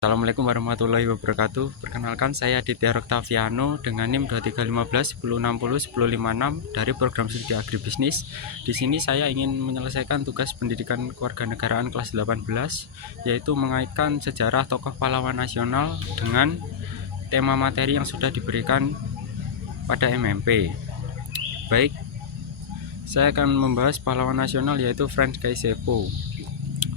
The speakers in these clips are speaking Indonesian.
Assalamualaikum warahmatullahi wabarakatuh. Perkenalkan, saya Aditya Oktaviano dengan NIM 2315 1060 1056 dari program studi agribisnis. Di sini saya ingin menyelesaikan tugas pendidikan kewarganegaraan kelas 18, yaitu mengaitkan sejarah tokoh pahlawan nasional dengan tema materi yang sudah diberikan pada MMP. Baik, saya akan membahas pahlawan nasional yaitu Frans Kaisepo.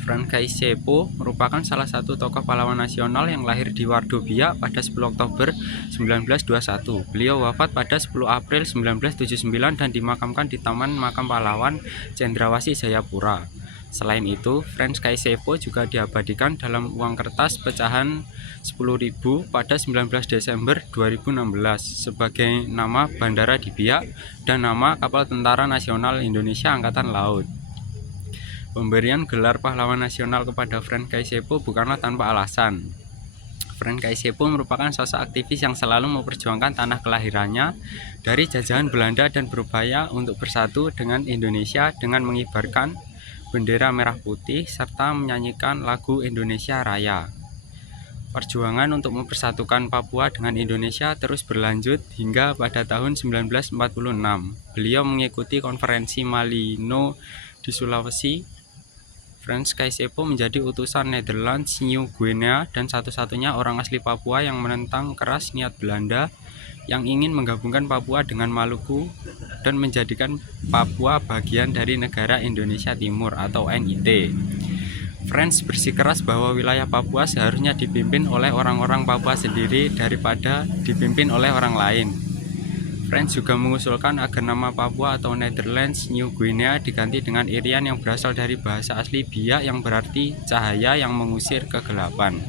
Frans Kaisepo merupakan salah satu tokoh pahlawan nasional yang lahir di Wardobia pada 10 Oktober 1921. Beliau wafat pada 10 April 1979 dan dimakamkan di Taman Makam Pahlawan Cendrawasih Jayapura. Selain itu, Frans Kaisepo juga diabadikan dalam uang kertas pecahan 10.000 pada 19 Desember 2016 sebagai nama Bandara di Biak dan nama Kapal Tentara Nasional Indonesia Angkatan Laut. Pemberian gelar pahlawan nasional kepada Frans Kaisepo bukanlah tanpa alasan. Frans Kaisepo merupakan sosok aktivis yang selalu memperjuangkan tanah kelahirannya dari jajahan Belanda dan berupaya untuk bersatu dengan Indonesia dengan mengibarkan bendera merah putih serta menyanyikan lagu Indonesia Raya. Perjuangan untuk mempersatukan Papua dengan Indonesia terus berlanjut hingga pada tahun 1946. Beliau mengikuti konferensi Malino di Sulawesi. Frans Kaisepo menjadi utusan Netherlands New Guinea dan satu-satunya orang asli Papua yang menentang keras niat Belanda yang ingin menggabungkan Papua dengan Maluku dan menjadikan Papua bagian dari negara Indonesia Timur atau NIT. Frans bersikeras bahwa wilayah Papua seharusnya dipimpin oleh orang-orang Papua sendiri daripada dipimpin oleh orang lain. Frans juga mengusulkan agar nama Papua atau Netherlands New Guinea diganti dengan Irian yang berasal dari bahasa asli Biak yang berarti cahaya yang mengusir kegelapan.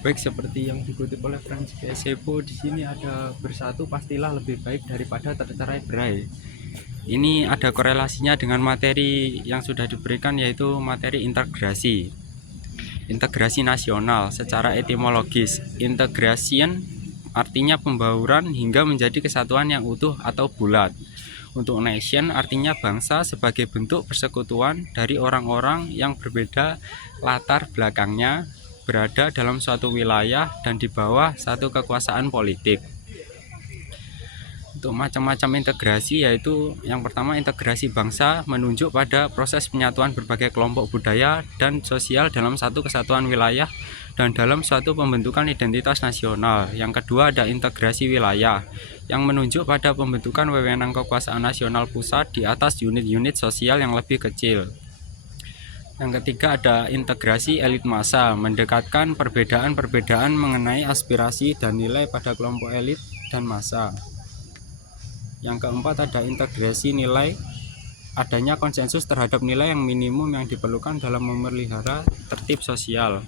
Baik, seperti yang dikutip oleh Frans Kaisepo, di sini ada bersatu pastilah lebih baik daripada tercerai-berai. Ini ada korelasinya dengan materi yang sudah diberikan, yaitu materi integrasi. Integrasi nasional secara etimologis. Integration artinya pembauran hingga menjadi kesatuan yang utuh atau bulat. Untuk nation artinya bangsa sebagai bentuk persekutuan dari orang-orang yang berbeda latar belakangnya, berada dalam suatu wilayah dan di bawah satu kekuasaan politik. Untuk macam-macam integrasi, yaitu yang pertama integrasi bangsa menunjuk pada proses penyatuan berbagai kelompok budaya dan sosial dalam satu kesatuan wilayah dan dalam suatu pembentukan identitas nasional. Yang kedua ada integrasi wilayah yang menunjuk pada pembentukan wewenang kekuasaan nasional pusat di atas unit-unit sosial yang lebih kecil. Yang ketiga ada integrasi elit massa, mendekatkan perbedaan-perbedaan mengenai aspirasi dan nilai pada kelompok elit dan massa. Yang keempat ada integrasi nilai, adanya konsensus terhadap nilai yang minimum yang diperlukan dalam memelihara tertib sosial.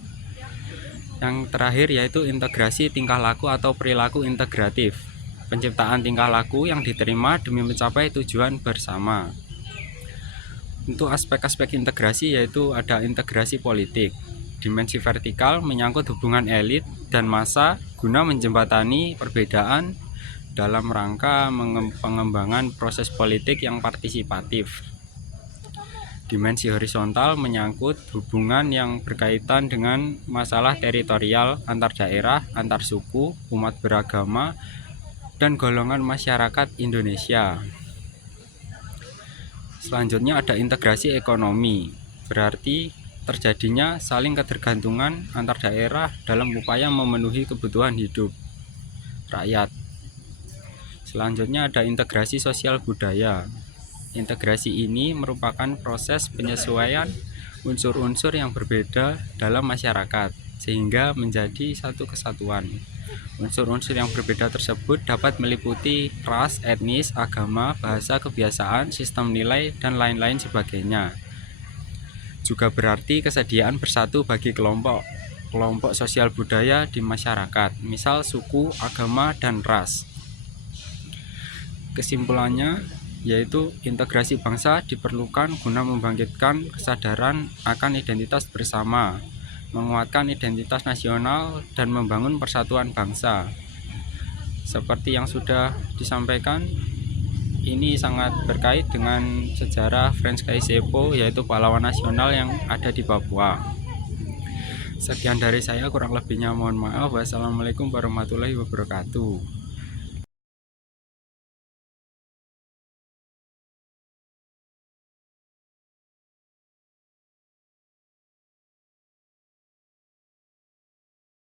Yang terakhir yaitu integrasi tingkah laku atau perilaku integratif, penciptaan tingkah laku yang diterima demi mencapai tujuan bersama. Untuk aspek-aspek integrasi yaitu ada integrasi politik. Dimensi vertikal menyangkut hubungan elit dan massa guna menjembatani perbedaan dalam rangka pengembangan proses politik yang partisipatif. Dimensi horizontal menyangkut hubungan yang berkaitan dengan masalah teritorial antar daerah, antar suku, umat beragama, dan golongan masyarakat Indonesia. Selanjutnya ada integrasi ekonomi, berarti terjadinya saling ketergantungan antar daerah dalam upaya memenuhi kebutuhan hidup rakyat. Selanjutnya ada integrasi sosial budaya. Integrasi ini merupakan proses penyesuaian unsur-unsur yang berbeda dalam masyarakat sehingga menjadi satu kesatuan. Unsur-unsur yang berbeda tersebut dapat meliputi ras, etnis, agama, bahasa, kebiasaan, sistem nilai, dan lain-lain sebagainya. Juga berarti kesediaan bersatu bagi kelompok sosial budaya di masyarakat, misal suku, agama, dan ras. Kesimpulannya yaitu integrasi bangsa diperlukan guna membangkitkan kesadaran akan identitas bersama, menguatkan identitas nasional, dan membangun persatuan bangsa. Seperti yang sudah disampaikan, ini sangat berkait dengan sejarah Frans Kaisiepo, yaitu pahlawan nasional yang ada di Papua. Sekian dari saya, kurang lebihnya mohon maaf. Wassalamualaikum warahmatullahi wabarakatuh.